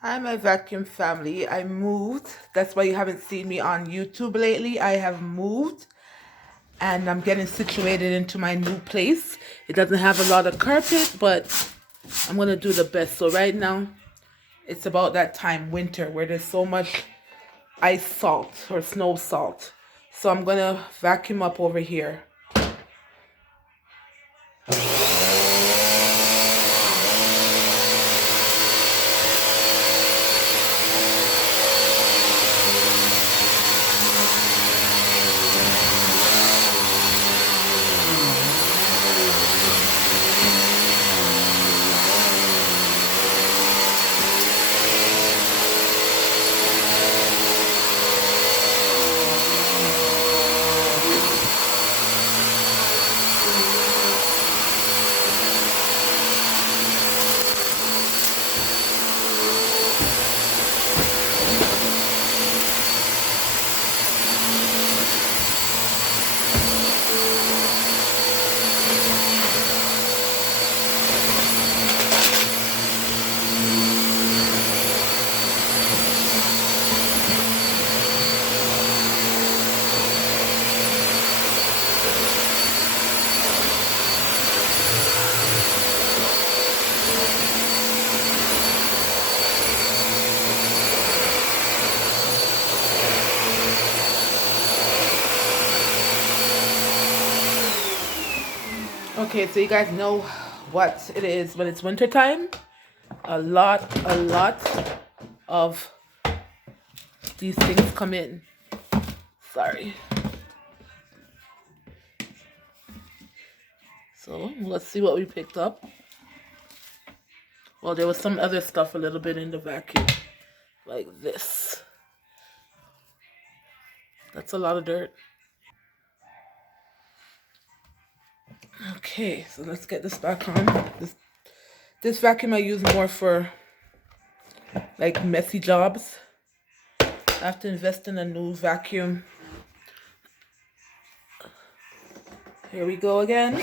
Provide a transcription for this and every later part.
Hi, my vacuum family. I moved. That's why you haven't seen me on YouTube lately. I have moved and I'm getting situated into my new place. It doesn't have a lot of carpet, but I'm going to do the best. So right now, it's about that time, winter, where there's so much ice salt or snow salt. So I'm going to vacuum up over here. Okay, so you guys know what it is when it's winter time. A lot of these things come in. Sorry. So let's see what we picked up. Well, there was some other stuff a little bit in the vacuum, like this. That's a lot of dirt. Okay, so let's get this back on. This vacuum I use more for like messy jobs. I have to invest in a new vacuum. Here we go again.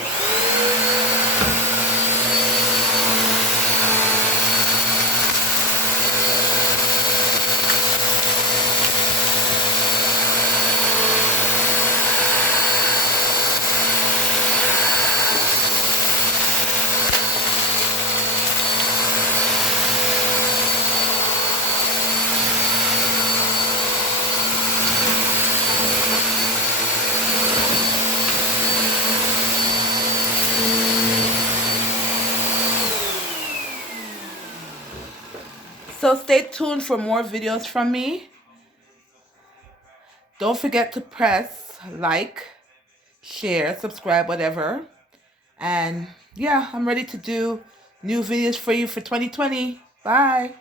So stay tuned for more videos from me. Don't forget to press like, share, subscribe, whatever. And yeah, I'm ready to do new videos for you for 2020. Bye.